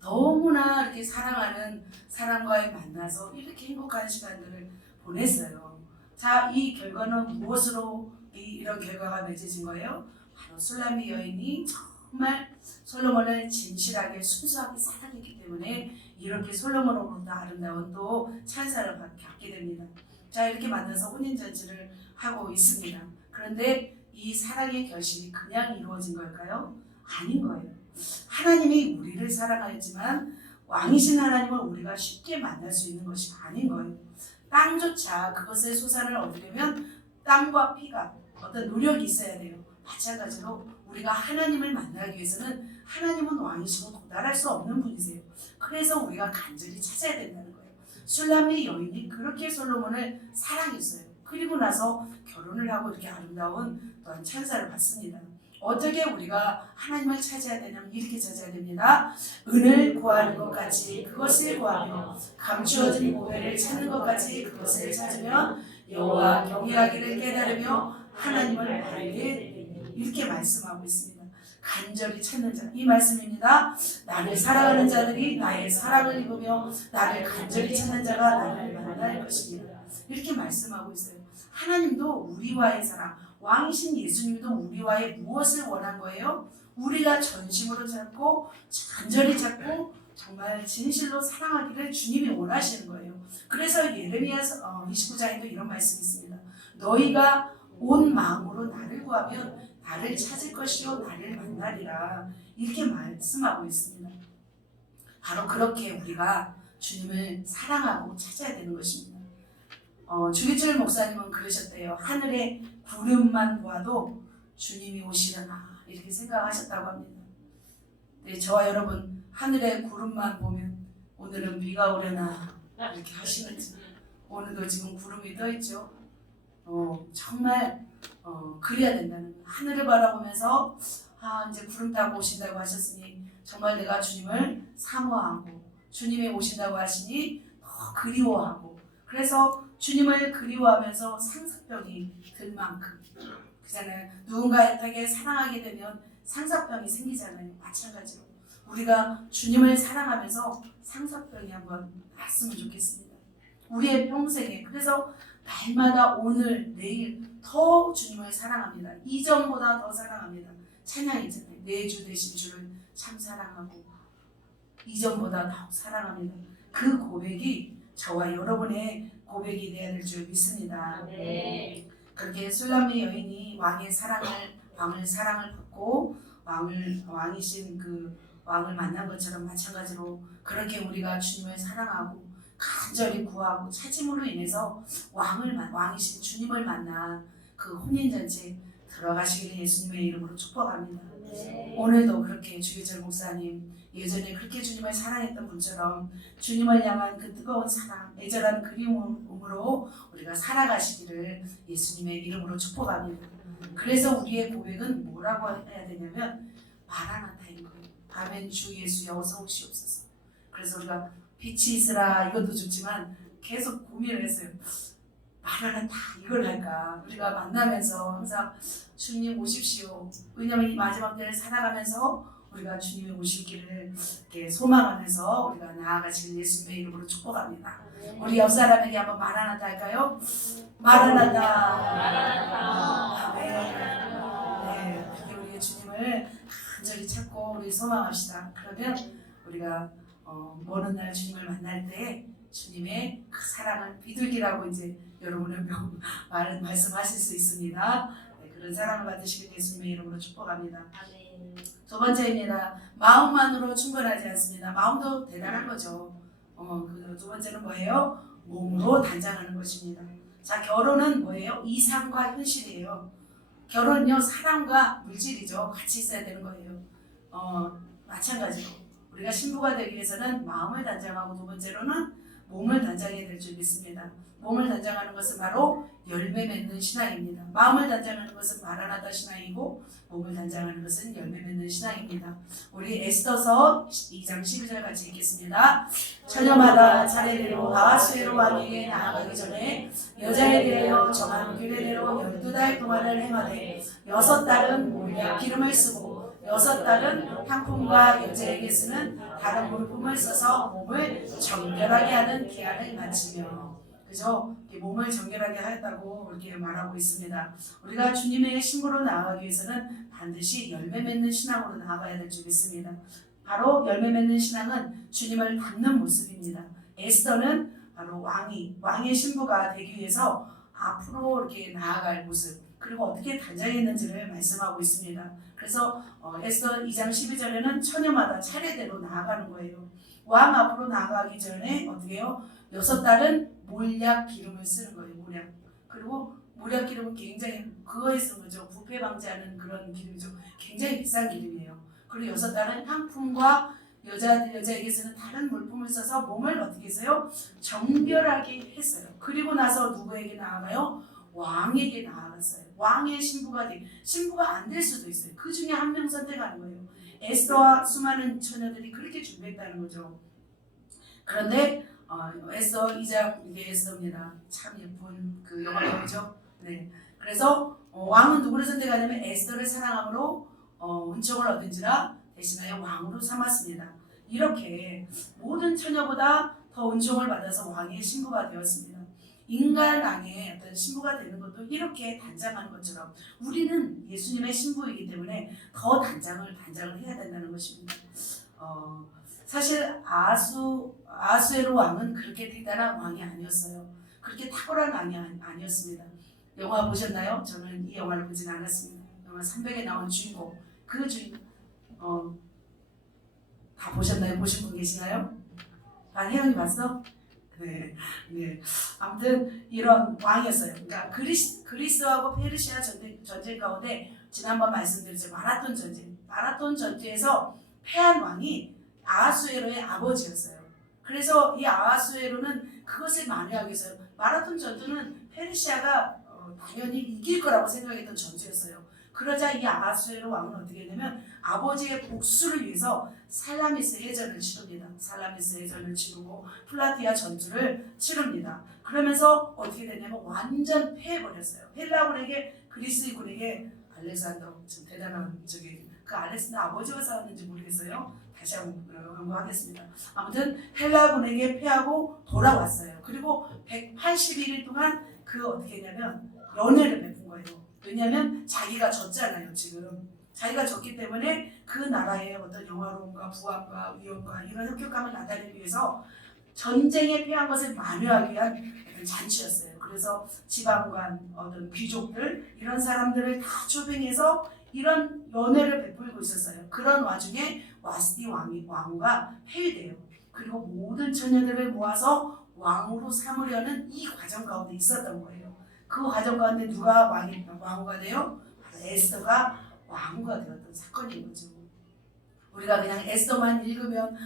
너무나 이렇게 사랑하는 사람과의 만나서 이렇게 행복한 시간들을 보냈어요. 자, 이 결과는 무엇으로 이런 결과가 맺어진 거예요? 바로 술람미 여인이 정말 솔로몬을 진실하게 순수하게 사랑했기 때문에 이렇게 솔로몬으로부터 아름다운 또 찬사를 받게 됩니다. 자, 이렇게 만나서 혼인잔치를 하고 있습니다. 그런데 이 사랑의 결실이 그냥 이루어진 걸까요? 아닌 거예요. 하나님이 우리를 사랑하였지만 왕이신 하나님을 우리가 쉽게 만날 수 있는 것이 아닌 거예요. 땅조차 그것의 소산을 얻으려면 땀과 피가 어떤 노력이 있어야 돼요. 마찬가지로 우리가 하나님을 만나기 위해서는 하나님은 왕이시고 도달할 수 없는 분이세요. 그래서 우리가 간절히 찾아야 된다는 거예요. 술람미 여인이 그렇게 솔로몬을 사랑했어요. 그리고 나서 결혼을 하고 이렇게 아름다운 또한 찬사를 받습니다. 어떻게 우리가 하나님을 찾아야 되냐면 이렇게 찾아야 됩니다. 은을 구하는 것 같이 그것을 구하며 감추어진 보배를 찾는 것 같이 그것을 찾으면 여호와 경외하기를 깨달으며 하나님을 알게 되리니 이렇게 말씀하고 있습니다. 간절히 찾는 자, 이 말씀입니다. 나를 사랑하는 자들이 나의 사랑을 입으며 나를 간절히 찾는 자가 나를 만날 것입니다. 이렇게 말씀하고 있어요. 하나님도 우리와의 사랑, 왕이신 예수님도 우리와의 무엇을 원한 거예요? 우리가 전심으로 찾고 간절히 찾고 정말 진실로 사랑하기를 주님이 원하시는 거예요. 그래서 예레미야 29장에도 이런 말씀이 있습니다. 너희가 온 마음으로 나를 구하면 나를 찾을 것이요 나를 만나리라 이렇게 말씀하고 있습니다. 바로 그렇게 우리가 주님을 사랑하고 찾아야 되는 것입니다. 주기철 목사님은 그러셨대요. 하늘의 구름만 보아도 주님이 오시려나 이렇게 생각하셨다고 합니다. 네, 저와 여러분 하늘의 구름만 보면 오늘은 비가 오려나 이렇게 하시는지 오늘도 지금 구름이 떠 있죠. 정말 그래야 된다는 거예요. 하늘을 바라보면서 이제 구름 타고 오신다고 하셨으니 정말 내가 주님을 사모하고 주님이 오신다고 하시니 더 그리워하고 그래서 주님을 그리워하면서 상사병이 들 만큼 그잖아요. 누군가에게 사랑하게 되면 상사병이 생기잖아요. 마찬가지로 우리가 주님을 사랑하면서 상사병이 한번 났으면 좋겠습니다. 우리의 평생에 그래서 날마다 오늘 내일 더 주님을 사랑합니다. 이전보다 더 사랑합니다. 찬양이잖아요. 내 주 되신 주를 참 사랑하고 이전보다 더욱 사랑합니다. 그 고백이 저와 여러분의 고백이 되어야 될 줄 믿습니다. 네. 그렇게 술람미 여인이 왕의 사랑을 받고 왕이신 그 왕을 만난 것처럼 마찬가지로 그렇게 우리가 주님을 사랑하고 간절히 구하고 찾음으로 인해서 왕이신 주님을 만나 그 혼인잔치에 들어가시기를 예수님의 이름으로 축복합니다. 네. 오늘도 그렇게 주기철 목사님 예전에 그렇게 주님을 사랑했던 분처럼 주님을 향한 그 뜨거운 사랑, 애절한 그리움으로 우리가 살아가시기를 예수님의 이름으로 축복합니다. 그래서 우리의 고백은 뭐라고 해야 되냐면 마라나타인 거예요. 아멘 주 예수여 어서 오시옵소서. 그래서 우리가 빛이 있으라 이것도 좋지만 계속 고민을 했어요. 마라나타 이걸 할까? 우리가 만나면서 항상 주님 오십시오. 왜냐하면 이 마지막 때를 살아가면서 우리가 주님이 오실 길을 이렇게 소망하면서 우리가 나아가시길 예수님의 이름으로 축복합니다. 우리 옆 사람에게 한번 마라나타 할까요? 마라나타. 네, 그렇게 우리 주님을 간절히 찾고 우리 소망합시다. 그러면 우리가 먼 날 주님을 만날 때 주님의 그 사랑을 비둘기라고 이제 여러분은 말씀하실 수 있습니다. 네, 그런 사랑을 받으시길 예수님의 이름으로 축복합니다. 두 번째입니다. 마음만으로 충분하지 않습니다. 마음도 대단한 거죠. 그 두 번째는 뭐예요? 몸으로 단장하는 것입니다. 자, 결혼은 뭐예요? 이상과 현실이에요. 결혼은요, 사랑과 물질이죠. 같이 있어야 되는 거예요. 마찬가지로 우리가 신부가 되기 위해서는 마음을 단장하고 두 번째로는 몸을 단장해야 될 줄 믿습니다. 몸을 단장하는 것은 바로 열매 맺는 신앙입니다. 마음을 단장하는 것은 마라나타 신앙이고 몸을 단장하는 것은 열매 맺는 신앙입니다. 우리 에스더서 2장 12절 같이 읽겠습니다. 처녀마다 차례대로 아하수에로 왕에게 나아가기 전에 여자에 대하여 정한 규례대로 12달 동안을 행하되 6달은 몰약 기름을 쓰고 6달은 향품과 여자에게 쓰는 다른 물품을 써서 몸을 정결하게 하는 기한을 마치며 그죠? 몸을 정결하게 하였다고 이렇게 말하고 있습니다. 우리가 주님의 신부로 나아가기 위해서는 반드시 열매 맺는 신앙으로 나아가야 될 줄 믿습니다. 바로 열매 맺는 신앙은 주님을 닮는 모습입니다. 에스더는 바로 왕의 신부가 되기 위해서 앞으로 이렇게 나아갈 모습, 그리고 어떻게 단장했는지를 말씀하고 있습니다. 그래서 에스더 2장 12절에는 처녀마다 차례대로 나아가는 거예요. 왕 앞으로 나아가기 전에 어떻게 해요? 6달은 몰약 기름을 쓰는 거예요. 몰약. 그리고 몰약 기름은 굉장히 그거에 쓰는 거죠. 부패 방지하는 그런 기름이죠. 굉장히 비싼 기름이에요. 그리고 6달은 향품과 여자에게 쓰는 다른 물품을 써서 몸을 어떻게 했어요? 정결하게 했어요. 그리고 나서 누구에게 나아가요? 왕에게 나아갔어요. 왕의 신부가 안 될 수도 있어요. 그 중에 한 명 선택하는 거예요. 에스더와 수많은 처녀들이 그렇게 준비했다는 거죠. 그런데 에스더 2장, 이게 에스더입니다. 참 예쁜 그 영화죠. 네. 그래서 왕은 누구를 선택하냐면 에스더를 사랑함으로 은총을 얻은지라 대신하여 왕으로 삼았습니다. 이렇게 모든 처녀보다 더 은총을 받아서 왕의 신부가 되었습니다. 인간 왕의 어떤 신부가 되는 것도 이렇게 단장하는 것처럼 우리는 예수님의 신부이기 때문에 더 단장을 해야 된다는 것입니다. 사실 아수에로 왕은 그렇게 대단한 왕이 아니었어요. 그렇게 탁월한 왕이 아니었습니다. 영화 보셨나요? 저는 이 영화를 보진 않았습니다. 영화 300에 나온 주인공, 그 주인공 다 보셨나요? 보신 분 계시나요? 혜영이 봤어? 네. 아무튼 이런 왕이었어요. 그러니까 그리스하고 페르시아 전쟁 가운데 지난번 말씀드렸죠. 마라톤 전투에서 패한 왕이 아하수에로의 아버지였어요. 그래서 이 아하수에로는 그것을 만회하기 위해서 마라톤 전투는 페르시아가 당연히 이길 거라고 생각했던 전투였어요. 그러자 이 아하수에로 왕은 어떻게 했냐면 아버지의 복수를 위해서 살라미스 해전을 치릅니다. 살라미스 해전을 치르고 플라티아 전투를 치릅니다. 그러면서 어떻게 되냐면 완전 패해버렸어요. 헬라군에게 그리스군에게 알렉산더, 좀 대단한 그 알렉산더 아버지가 싸웠는지 모르겠어요. 다시 한번 하겠습니다. 아무튼 헬라군에게 패하고 돌아왔어요. 그리고 181일 동안 어떻게 했냐면 연회를 베푼 거예요. 왜냐하면 자기가 졌잖아요. 지금 자기가 졌기 때문에 그 나라의 어떤 영화로움과 부함과 위엄과 이런 혁혁함을 나타내기 위해서 전쟁에 패한 것을 만회하기 위한 어떤 잔치였어요. 그래서 지방관, 어떤 귀족들 이런 사람들을 다 초빙해서 이런 연회를 베풀고 있었어요. 그런 와중에 와스디 왕후가 폐위돼요. 그리고 모든 처녀들을 모아서 왕으로 삼으려는 이 과정 가운데 있었던 거예요. 그 과정 가운데 누가 왕후가 돼요? 에스더가 왕후가 되었던 사건인 거죠. 우리가 그냥 에스더만 읽으면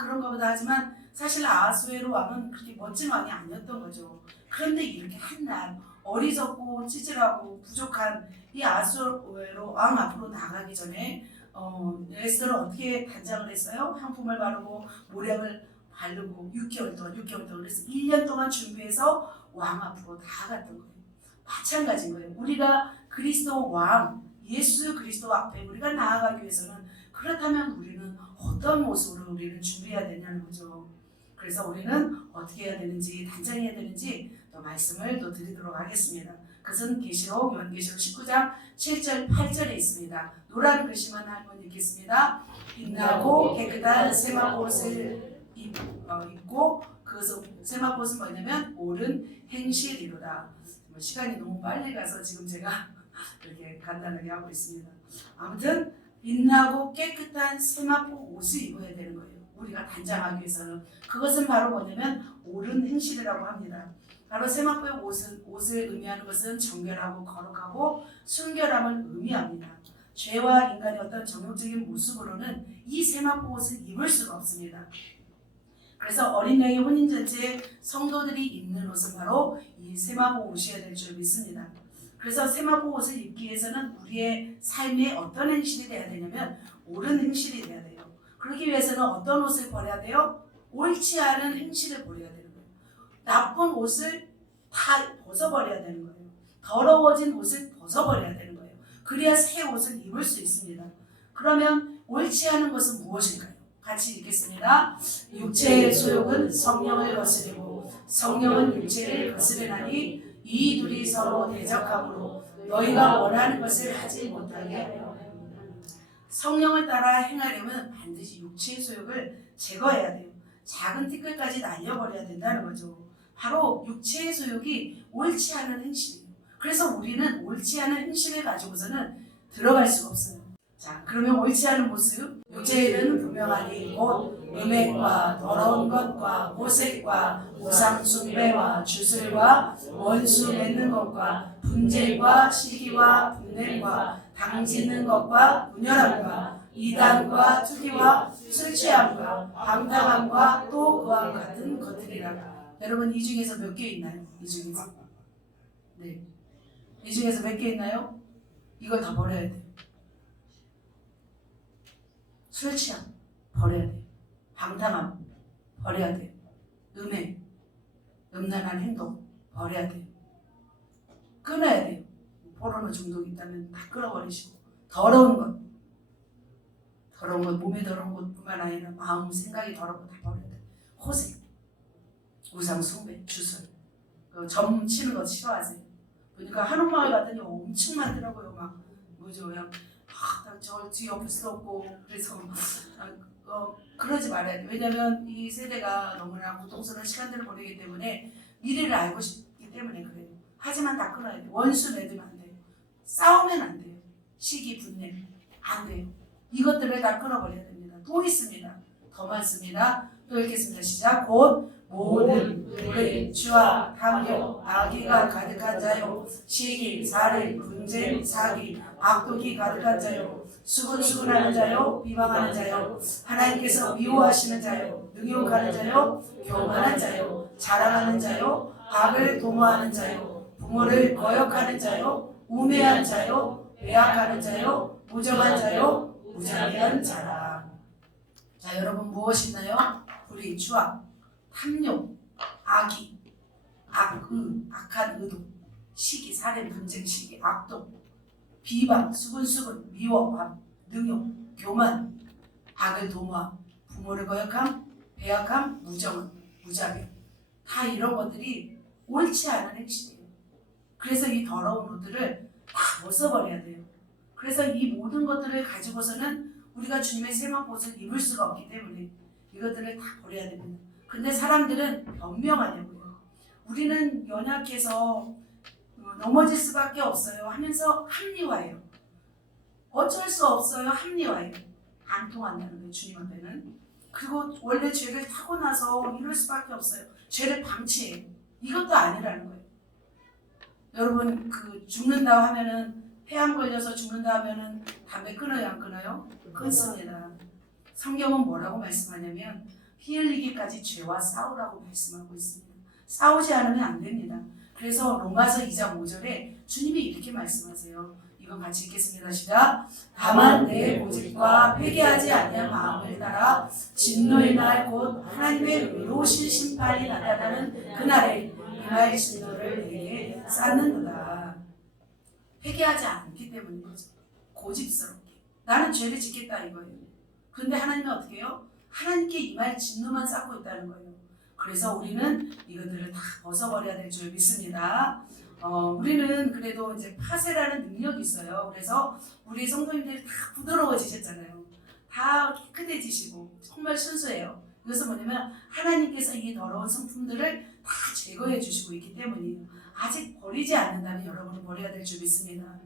그런가 보다 하지만 사실 아하수에로 왕은 그렇게 멋진 왕이 아니었던 거죠. 그런데 이렇게 한낱 어리석고 찌질하고 부족한 이 아하수에로 왕 앞으로 나가기 전에 에스더를 어떻게 단장을 했어요? 향품을 바르고 모략을 바르고 6개월 동안 그래서 1년 동안 준비해서 왕 앞으로 나아갔던 거예요. 마찬가지인 거예요. 우리가 그리스도 왕 예수 그리스도 앞에 우리가 나아가기 위해서는 그렇다면 우리는 어떤 모습으로 우리는 준비해야 되냐는 거죠. 그래서 우리는 어떻게 해야 되는지 단장해야 되는지 또 말씀을 또 드리도록 하겠습니다. 그것은 요한계시록 19장 7절 8절에 있습니다. 노란 글씨만 한번 읽겠습니다. 빛나고 깨끗한 세마포옷을 입고 그것은 세마포옷은 뭐냐면 옳은 행실이로다. 시간이 너무 빨리 가서 지금 제가 이렇게 간단하게 하고 있습니다. 아무튼 빛나고 깨끗한 세마포 옷을 입어야 되는 거예요. 우리가 단장하기 위해서는 그것은 바로 뭐냐면 옳은 행실이라고 합니다. 바로 세마포의 옷을 의미하는 것은 정결하고 거룩하고 순결함을 의미합니다. 죄와 인간의 어떤 정욕적인 모습으로는 이 세마포 옷을 입을 수가 없습니다. 그래서 어린 양의 혼인잔치에 성도들이 입는 옷은 바로 이 세마포 옷이어야 될 줄 믿습니다. 그래서 세마포 옷을 입기 위해서는 우리의 삶에 어떤 행실이 돼야 되냐면 옳은 행실이 돼야 돼요. 그러기 위해서는 어떤 옷을 버려야 돼요? 옳지 않은 행실을 버려야 되는 거예요. 나쁜 옷을 다 벗어버려야 되는 거예요. 더러워진 옷을 벗어버려야 되는 거예요. 그래야 새 옷을 입을 수 있습니다. 그러면 옳지 않은 것은 무엇일까요? 같이 읽겠습니다. 육체의 소욕은 성령을 거스리고 성령은 육체를 거스르나니 이 둘이 서로 대적함으로 너희가 원하는 것을 하지 못하게 하려. 성령을 따라 행하려면 반드시 육체의 소욕을 제거해야 돼요. 작은 티끌까지 날려버려야 된다는 거죠. 바로 육체의 소욕이 옳지 않은 행실이에요. 그래서 우리는 옳지 않은 행실을 가지고서는 들어갈 수가 없어요. 자, 그러면 옳지 않은 모습, 육체에는 분명하니 곧 음행과 더러운 것과 호색과 우상 숭배와 주술과 원수 맺는 것과 분쟁과 시기와 분냄과 당짓는 것과 분열함과 이단과 투기와 술 취함과 방탕함과 또 그와 같은 것들이라. 여러분 이 중에서 몇 개 있나요? 이 중에서? 네. 이 중에서 몇 개 있나요? 이걸 다 버려야 돼요. 술 취함 버려야 돼요. 방탕함 버려야 돼요. 음행, 음란한 행동 버려야 돼요. 끊어야 돼요. 포르노 중독이 있다면 다 끊어버리시고 더러운 것 몸에 더러운 것뿐만 아니라 마음 생각이 더러운 거 다 버려야 돼요. 호색, 우상 숭배, 주술, 점 치는 거 싫어하세요. 그러니까 한옥마을 갔더니 엄청 많더라고요. 막 뭐죠, 그냥 저 뒤에 엎을 수도 없고 그래서 그러지 말아야 돼요. 왜냐하면 이 세대가 너무나 고통스러운 시간들을 보내기 때문에 미래를 알고 싶기 때문에 그래요. 하지만 다 끊어야 돼요. 원수 맺으면 안 돼요. 싸우면 안 돼요. 시기, 분냄 안 돼요. 이것들을 다 끊어버려야 됩니다. 또 있습니다. 더 많습니다. 또 읽겠습니다. 시작. 곧 모든 불의, 주와 탐욕, 악의가 가득한 자요, 시기, 살인, 분쟁, 사기, 악독이 가득한 자요, 수근수근하는 자요, 비방하는 자요, 하나님께서 미워하시는 자요, 능욕하는 자요, 교만한 자요, 자랑하는 자요, 악을 도모하는 자요, 부모를 거역하는 자요, 우매한 자요, 배악하는 자요, 무정한 자요, 무자비한 자라. 자, 여러분 무엇이 있나요? 불의, 추악, 탐욕, 악의, 악한 의도, 시기, 살인, 분쟁, 시기, 악독, 비방, 수근수근, 미워함, 능욕, 교만, 악을 도모함, 부모를 거역함, 배악함, 무정함, 무자비. 다 이런 것들이 옳지 않은 행실이에요. 그래서 이 더러운 옷들을 다 벗어버려야 돼요. 그래서 이 모든 것들을 가지고서는 우리가 주님의 세만 옷을 입을 수가 없기 때문에 이것들을 다 버려야 됩니다. 근데 사람들은 변명하냐고요. 우리는 연약해서 넘어질 수밖에 없어요 하면서 합리화해요. 어쩔 수 없어요 합리화해요. 안 통한다는 거예요, 주님 앞에는. 그리고 원래 죄를 타고 나서 이럴 수밖에 없어요. 죄를 방치해요. 이것도 아니라는 거예요. 여러분 죽는다 하면은 폐암 걸려서 죽는다 하면은 담배 끊어요 안 끊어요? 끊습니다. 성경은 뭐라고 말씀하냐면 피 흘리기까지 죄와 싸우라고 말씀하고 있습니다. 싸우지 않으면 안 됩니다. 그래서 로마서 2장 5절에 주님이 이렇게 말씀하세요. 이건 같이 읽겠습니다. 시작. 다만 내 고집과 회개하지 아니한 마음을 따라 진노의 날 곧 하나님의 의로우신 심판이 나타나는 그날에 이마의 진노를 내게 쌓는도다. 회개하지 않기 때문이죠. 고집스럽게 나는 죄를 짓겠다 이거예요. 그런데 하나님은 어떻게 해요? 하나님께 임할 진노만 쌓고 있다는 거예요. 그래서 우리는 이것들을 다 벗어버려야 될 줄 믿습니다. 우리는 그래도 이제 파쇄라는 능력이 있어요. 그래서 우리 성도님들이 다 부드러워지셨잖아요. 다 깨끗해지시고 정말 순수해요. 이것은 뭐냐면 하나님께서 이 더러운 성품들을 다 제거해 주시고 있기 때문이에요. 아직 버리지 않는다면 여러분은 버려야 될 줄 믿습니다.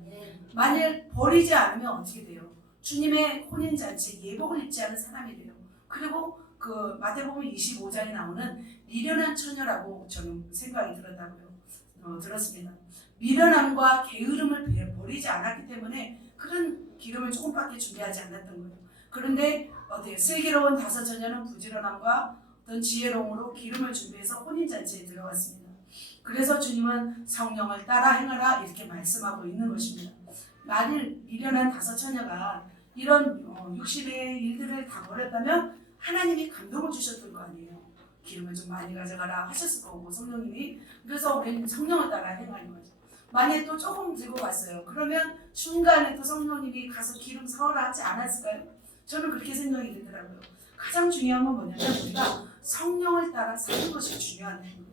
만일 버리지 않으면 어떻게 돼요? 주님의 혼인잔치에 예복을 입지 않은 사람이 돼요. 그리고 마태복음 25장에 나오는 미련한 처녀라고 저는 생각이 들었습니다. 미련함과 게으름을 버리지 않았기 때문에 그런 기름을 조금밖에 준비하지 않았던 거예요. 그런데 어때요? 슬기로운 다섯 처녀는 부지런함과 어떤 지혜로움으로 기름을 준비해서 혼인잔치에 들어갔습니다. 그래서 주님은 성령을 따라 행하라 이렇게 말씀하고 있는 것입니다. 만일 미련한 다섯 처녀가 이런 육신의 일들을 다 버렸다면 하나님이 감동을 주셨던 거 아니에요. 기름을 좀 많이 가져가라 하셨을 거고 성령님이. 그래서 우리는 성령을 따라 행하는 거죠. 만약에 또 조금 들고 갔어요. 그러면 중간에 또 성령님이 가서 기름 사오라 하지 않았을까요? 저는 그렇게 생각이 들더라고요. 가장 중요한 건 뭐냐면 우리가 성령을 따라 사는 것이 중요하다는 거예요.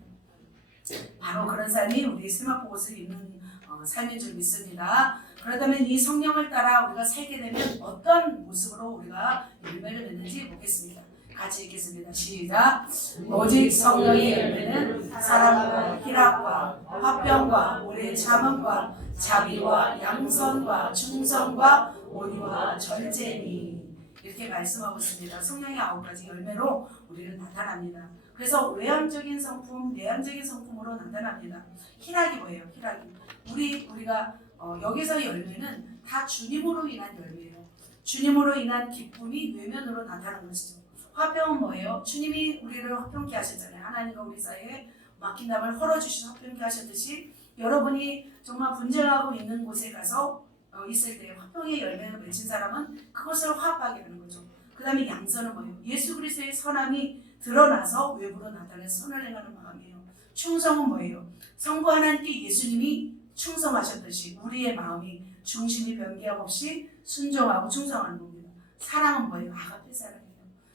바로 그런 삶이 우리 세마포 옷을 입는 삶인 줄 믿습니다. 그렇다면 이 성령을 따라 우리가 살게 되면 어떤 모습으로 우리가 열매를 맺는지 보겠습니다. 같이 읽겠습니다. 시작. 오직 성령의 열매는 사랑과 희락과 화평과 오래 참음과 자비와 양선과 충성과 온유와 절제니, 이렇게 말씀하고 있습니다. 성령의 9가지 열매로 우리는 나타납니다. 그래서 외향적인 성품, 내향적인 성품으로 나타납니다. 희락이 뭐예요? 희락이 우리가 여기서 열매는 다 주님으로 인한 열매예요. 주님으로 인한 기쁨이 외면으로 나타나는 것이죠. 화평은 뭐예요? 주님이 우리를 화평케 하셨잖아요. 하나님과 우리 사이에 막힌 담을 헐어주셔서 화평케 하셨듯이, 여러분이 정말 분쟁하고 있는 곳에 가서 있을 때 화평의 열매를 맺힌 사람은 그것을 화합하게 하는 거죠. 그 다음에 양선은 뭐예요? 예수 그리스도의 선함이 드러나서 외부로 나타내는 선을 행하는 마음이에요. 충성은 뭐예요? 성부 하나님께 예수님이 충성하셨듯이 우리의 마음이 중심이 변개함 없이 순종하고 충성하는 겁니다. 사랑은 뭐예요? 아가페 사랑이에요.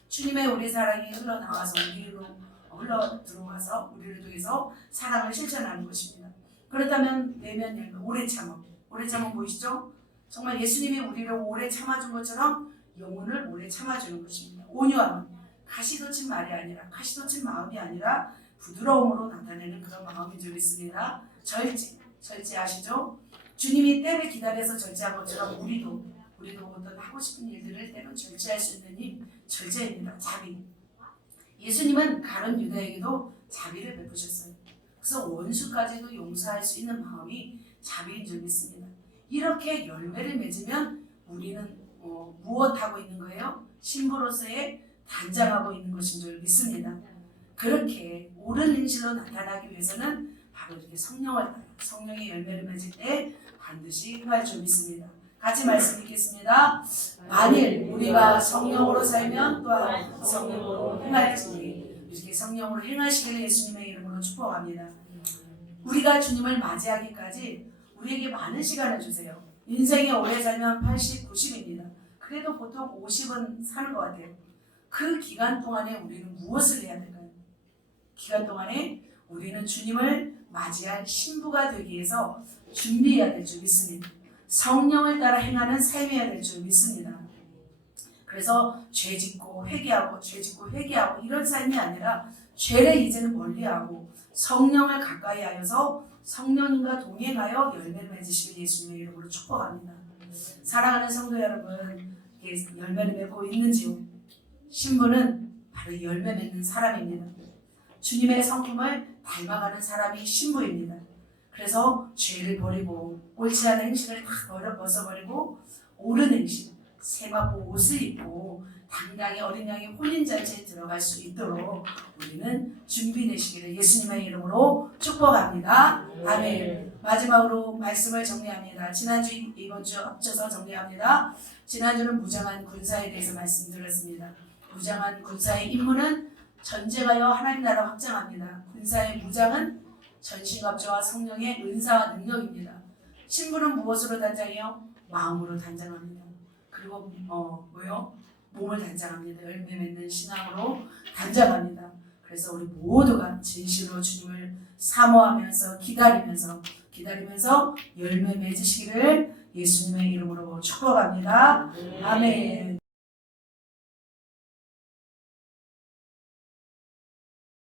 주님의 우리 사랑이 흘러나와서 우리로 흘러 들어와서 우리를 통해서 사랑을 실천하는 것입니다. 그렇다면 내면 열매, 오래 참음. 오래 참음 보이시죠? 정말 예수님이 우리를 오래 참아준 것처럼 영혼을 오래 참아주는 것입니다. 온유함은 가시돋친 말이 아니라, 가시돋친 마음이 아니라 부드러움으로 나타내는 그런 마음인 줄 믿습니다. 절제 아시죠? 주님이 때를 기다려서 절제한 것처럼 우리도 어떤 하고 싶은 일들을 때로 절제할 수 있는 힘, 절제입니다. 자비. 예수님은 가룟 유다에게도 자비를 베푸셨어요. 그래서 원수까지도 용서할 수 있는 마음이 자비인 줄 믿습니다. 이렇게 열매를 맺으면 우리는 무엇하고 있는 거예요? 신부로서의 단장하고 있는 것인 줄 믿습니다. 그렇게 옳은 행실로 나타나기 위해서는 바로 이렇게 성령의 열매를 맺을 때 반드시 행할 줄 믿습니다. 같이 말씀 읽겠습니다. 만일 우리가 성령으로 살면 또한 성령으로 행할지니, 이렇게 성령으로 행하시기를 예수님의 이름으로 축복합니다. 우리가 주님을 맞이하기까지 우리에게 많은 시간을 주세요. 인생에 오래 살면 80, 90입니다. 그래도 보통 50은 사는 것 같아요. 그 기간 동안에 우리는 무엇을 해야 될까요? 기간 동안에 우리는 주님을 맞이할 신부가 되기 위해서 준비해야 될 줄 믿습니다. 성령을 따라 행하는 삶이어야 될 줄 믿습니다. 그래서 죄짓고 회개하고 이런 삶이 아니라 죄를 이제는 멀리하고 성령을 가까이 하여서 성령님과 동행하여 열매를 맺으시길 예수님의 이름으로 축복합니다. 사랑하는 성도 여러분, 열매를 맺고 있는지요? 신부는 바로 열매 맺는 사람입니다. 주님의 성품을 닮아가는 사람이 신부입니다. 그래서 죄를 버리고 옳지 않은 행실을 다 벗어버리고 옳은 행실, 세마포 옷을 입고 당당히 어린 양의 혼인잔치에 들어갈 수 있도록 우리는 준비되시기를 예수님의 이름으로 축복합니다. 아멘. 마지막으로 말씀을 정리합니다. 지난주, 이번주 합쳐서 정리합니다. 지난주는 무장한 군사에 대해서 말씀드렸습니다. 무장한 군사의 임무는 전쟁하여 하나님 나라 확장합니다. 군사의 무장은 전신갑주와 성령의 은사와 능력입니다. 신부는 무엇으로 단장해요? 마음으로 단장합니다. 그리고 몸을 단장합니다. 열매 맺는 신앙으로 단장합니다. 그래서 우리 모두가 진실로 주님을 사모하면서 기다리면서 열매 맺으시기를 예수님의 이름으로 축복합니다. 아멘.